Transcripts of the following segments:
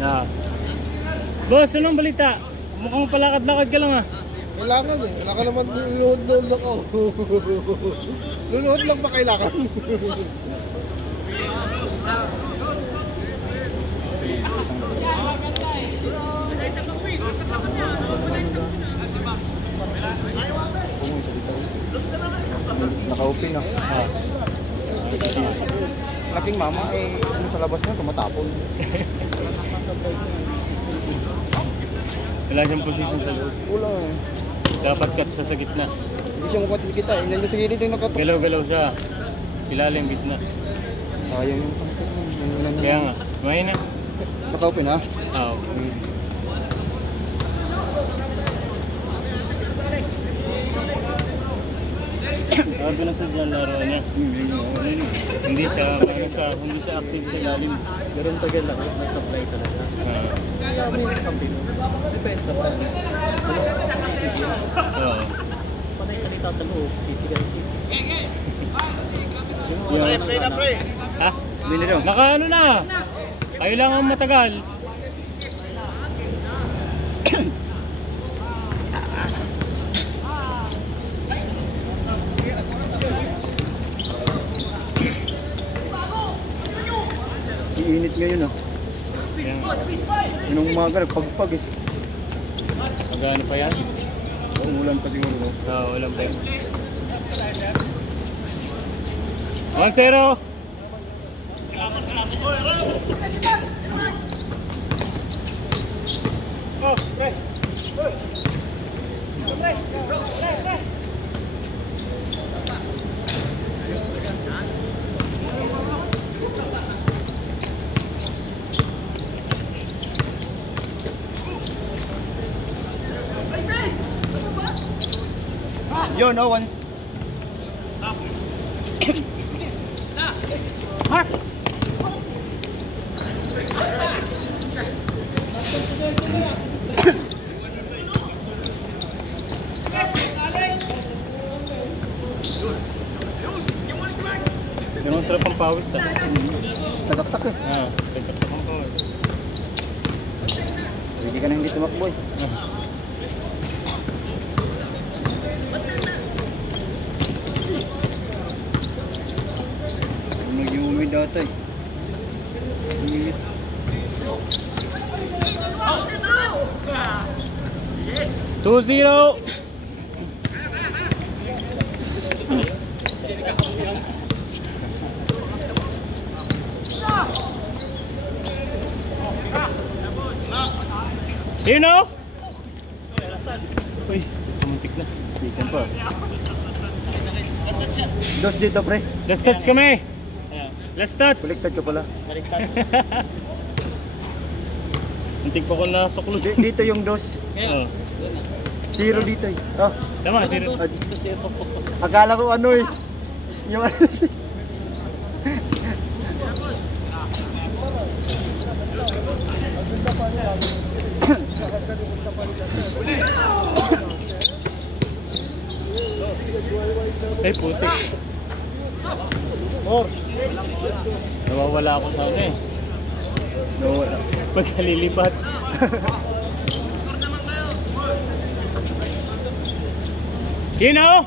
Ah. Boss, anong balita? Mukhang palakad-lakad ka lang ah. Kailangan eh. Wala ka naman lunuhod ako. Lunuhod lang ba kailangan? Naka-open na. Laking mama eh, ano sa labas na, tumatapon. Wala siyang position sa loob. Wala eh. Dapat cut siya sa gitna. Hindi siya mukha sa kita eh. Nandiyo sa gilid yung nakatok. Galaw-galaw siya. Ilalim gitna. Sayang yung tangkot. Kaya nga, kumain na. Naka-open ha? Oo. Sabi na sa dyan laro niya. Hindi siya active sa lalim. Ganun tagal lang, na-supply talaga. Kaya mo yung kampino. Depends na pa. Ano, sisig yun. Oo. Panay salita sa loob, sisig ay sisig. Pre. Ha? Naka ano na? Kayo lang ang matagal. Iinit ngayon ah. Yung umaga nagpagpag eh. Magano pa yan? Umulan pa siguro. Oo, walang pa yan. 1-0. Yo, no one's. Yung ang sarap ang pawis ah. Tatak-tak eh. Tagaktak ang pawis. Hindi ka na hindi tumakbo eh. Nag-iumid data eh. Umilit. Yes. 2-0. You know? Uy, kamuntik na. Bigan pa. Dos dito pre. Last touch kami. Last touch. Baliktad ka pala. Muntik pa ko na suklod. Dito yung dos. Oo. Zero dito eh. Oh. Tama, zero. Akala ko ano eh. Yung ano siya. Ay, putik. Nawawala ako sa ano eh. Nawawala. Pagkalilipat. You know?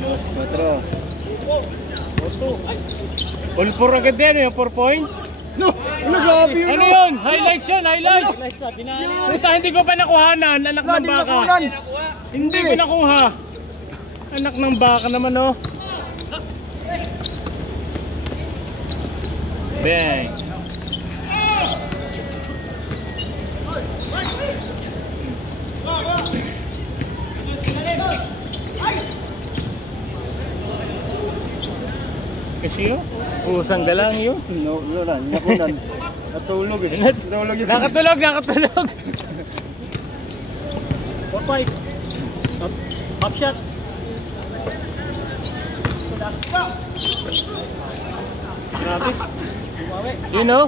Mas 4. All 4 agad din, yung 4 points. No! Ano grabe yun? Ano yun? Highlights yun, highlights! Puta, hindi ko pa nakuhanan, anak ng baka. Hindi ko nakuha. Anak ng baka naman, oh. Bang! Kasi yun, usang galang yun. No, nakunan. Natulog eh. Natulog yun. Nakatulog! 4-5. Half shot. Grabe. You know?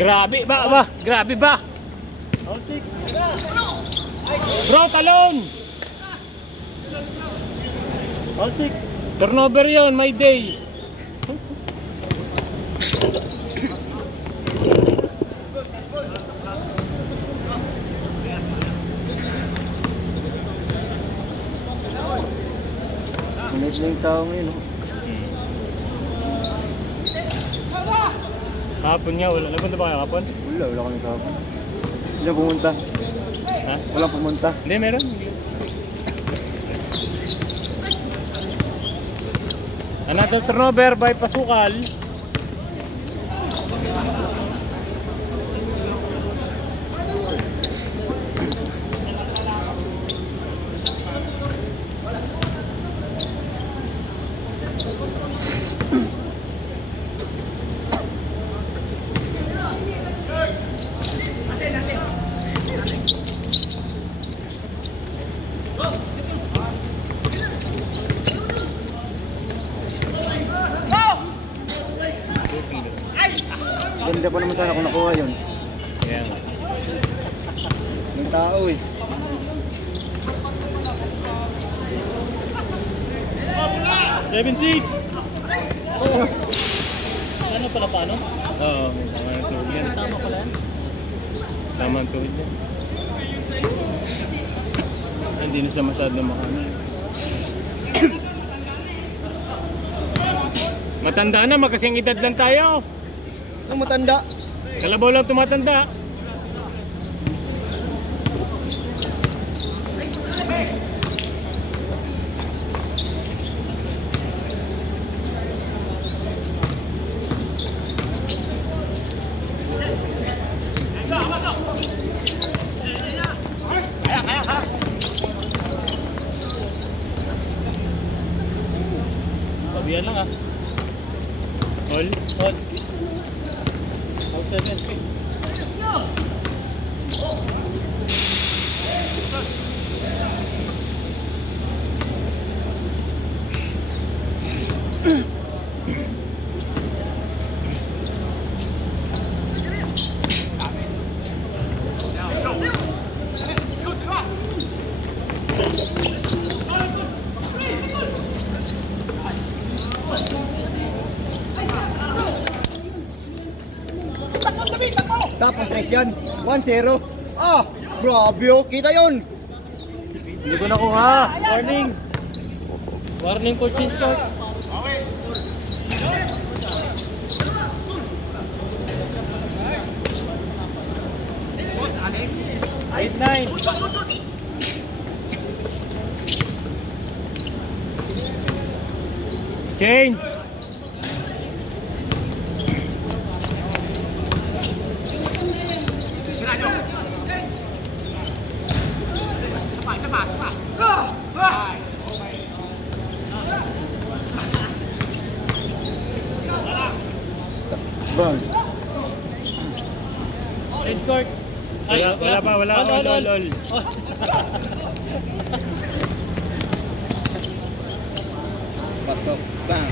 Grabe ba? Grabe ba? All 6. Bro, talon! All 6. Turnover yun, my day. Minit na yung tao ngayon. Oh. Hapon nga, wala. Nagpunta ba kayo hapon? Wala kami tao. Hindi na pumunta. Ha? Walang pumunta. Hindi, meron. Another turnover by Pasukal. Ganda pa naman sana kung nakuha yun. Ayan. Yung tao eh. Seven, 6. Ano pala paano? Oo, may tama yung tuhod yan. Tama pala yan? Tama ang tuhod yan. Hindi na siya masyadong makana. Matanda na, magkasing edad lang tayo. Ang matanda. Kalabaw lang tumatanda. Pabihan lang ah. All. All 7. Tapos 3 yan. 1-0. Ah! Grabe oh. Kita yun. Hindi ko nakuha. Warning. Warning for change shot. Eight, 9. Change. Bang. Change court. Wala pa, wala. All. Pasok. Bang.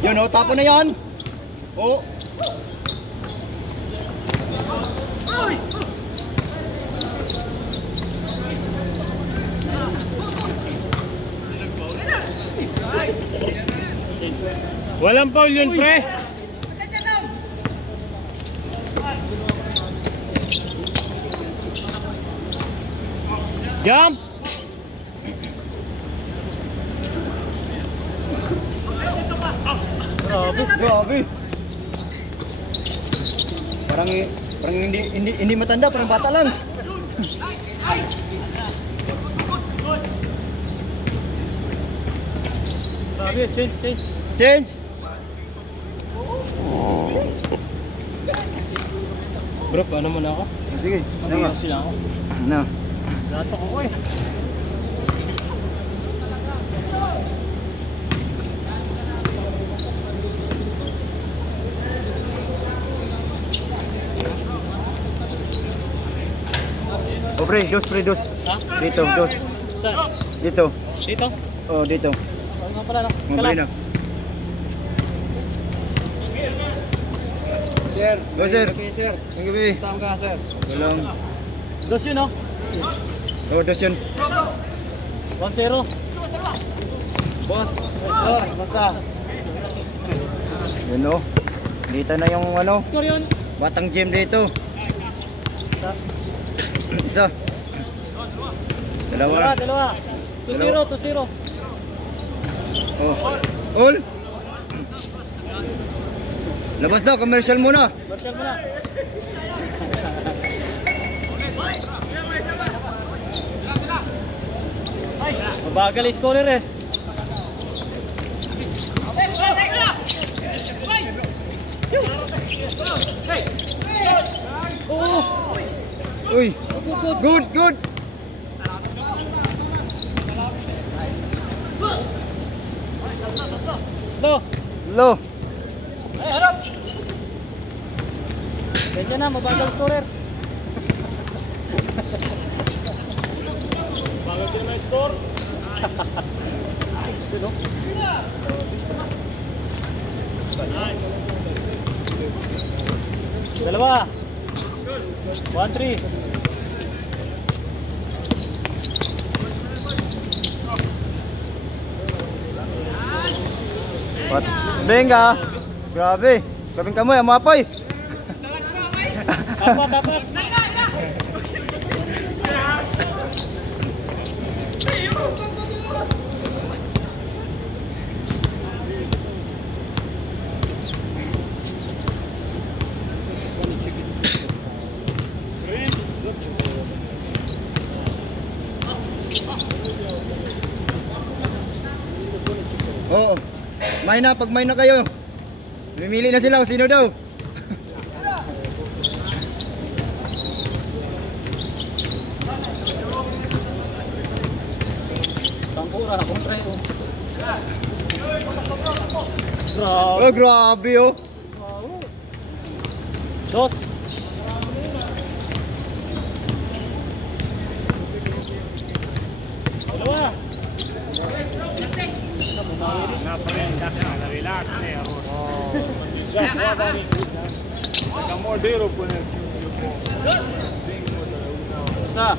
Yun oh, tapo na yan. Oh. Walang foul yun, pre. Jump. Grabe. Parang hindi matanda, parang bata lang. Grabe, change. Change. Bro, paano mo na ako? Sige. Ano? Sila ako. Ano? Lato ko eh. Oh, pre, dos. Ha? Dito, dos. Saan? Dito. Dito? Oh, dito. Ano nga pala, no? Mabay na. Sir. Go, sir. Okay, sir. Ang gabi. Saan ka, sir? Walang. Dos yun, no? Oh, dos yun. 1-0. Boss. Basta. Yun oh. Dito na yung ano, Score yun. batang gym dito. Isa. Dalawa. Dalawa. 2-0, 2-0. Oh. All. Labas daw, commercial muna. Bartel mo na. Mabagal yung scorer eh. Uy. Good, good. Lo. Low. Ay, harap. Medyo na, mabagal scorer. Bagal din na score. Dalawa. 1-3. What? Benga. Grabe. Gabing kamoy, amapoy. Dapat. Oo. Pag may na kayo. Mimili na sila kung sino daw. Tampura, kontra yun. Oh, grabe oh. Dos. Dalawa. Isa.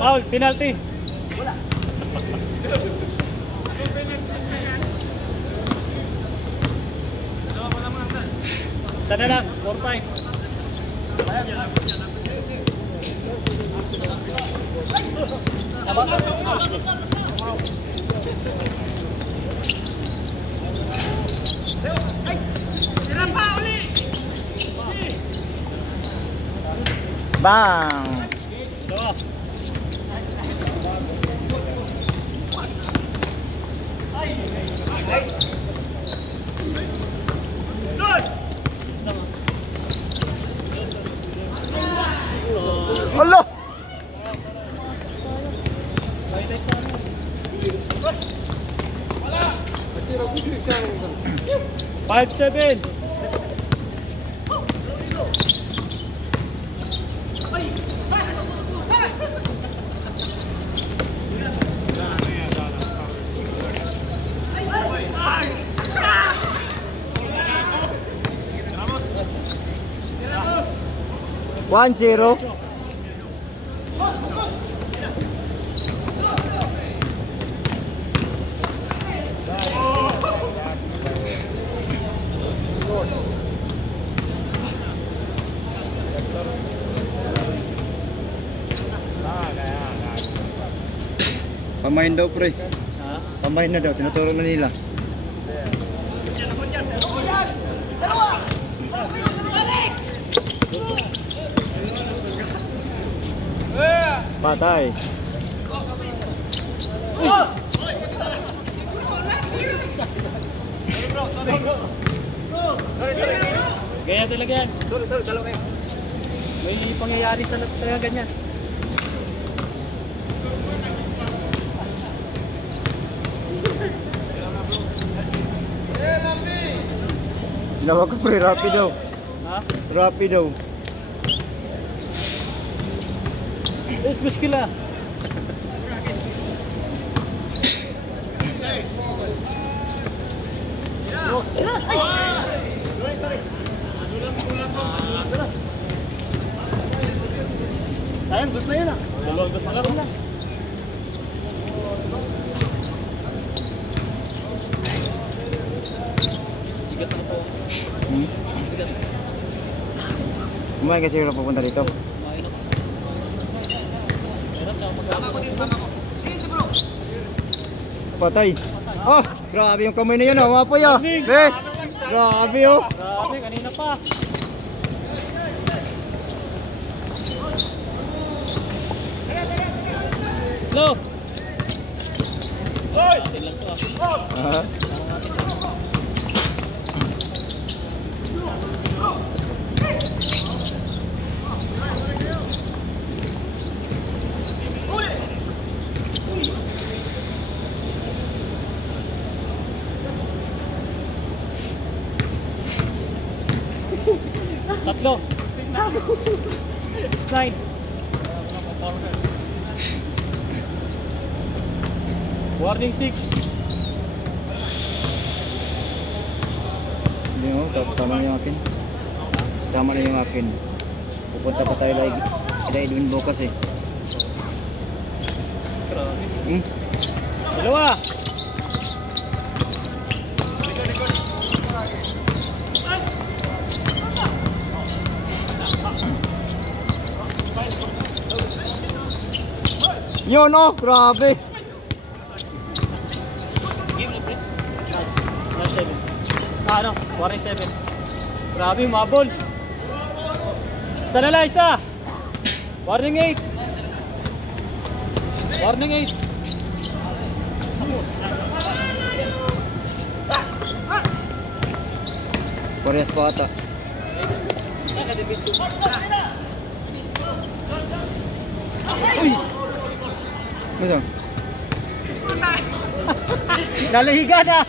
Foul, penalty. Sana lang, 4 times. Bang. So, Allah. 5-7. One zero. Pamain daw pre. Pamain na daw, tinuturo na nila. Patay. talaga yan. Sorry, dalawa kayo. May pangyayari sa talaga ganyan. Ginawa ko pre, rapid daw. Ha? Rapid daw. Yes, muskila. Ayun, dos na yun ah. Dalawang dos na laro na. Kumain kasi yung pupunta dito. Patay. Oh, grabe yung kamay na yun ah. Mapoy ah. Be, grabe oh. Grabe, kanina pa. Lo! Oy! Ah. Tatlo. 6-9. Warning 6. Hindi mo, tama na yung akin. Tama na yung akin. Pupunta pa tayo lagi. Kaya Edwin bukas eh. Hmm? Dalawa. Yun oh, grabe. Last 7. Ano? Warning 7. Grabe, mabol. Isa na lang, isa. Warning 8. Warning 8. Parehas pa ata. Uy! Ano? Nalahiga na.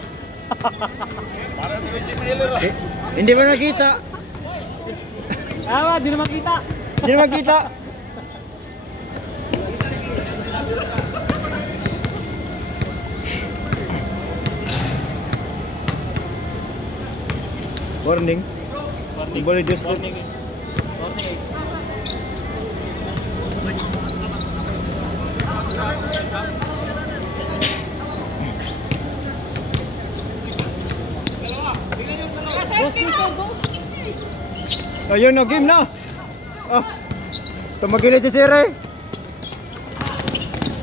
Eh, hindi ba nakita? Di na makita. Hindi na makita. Warning. Boleh just Warning 8. Warning 8. ayun na, game na. Ah, tumagilid si Sire.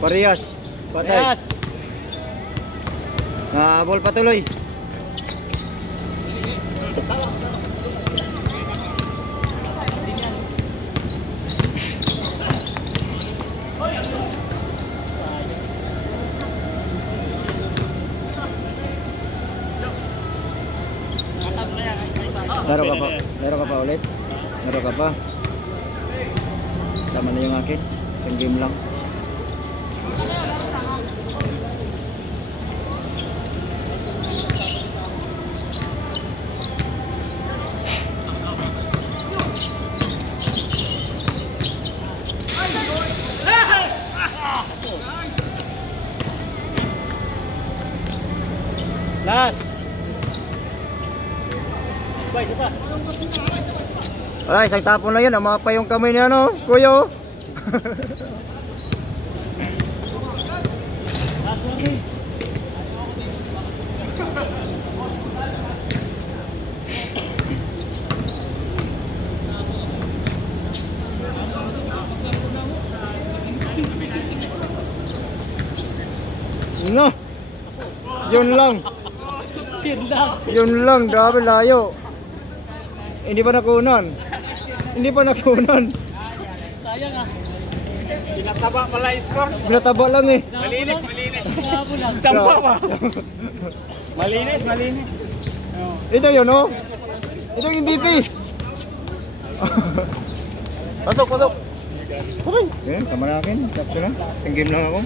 Parehas. Patay. Yes. Ball patuloy. Laro ka pa? Laro ka pa ulit? Laro ka pa? Tama na yung akin. Isang game lang. Last. Bye, isa. Wala, isang tapon na yun. Ama pa yung kamay niya, no? Kuyo. Last one game. No. Yun lang. Yun lang, grabe layo. Hindi pa nakunan. Hindi pa nakunan. Sayang ah. Pinataba pala yung score. Pinataba lang eh. Malinis, malinis. Champa pa. Malinis, malinis. Ito yun, oh. Ito yung MVP. Pasok, pasok. Yan, tama na akin. Sakto lang. Ang game lang ako.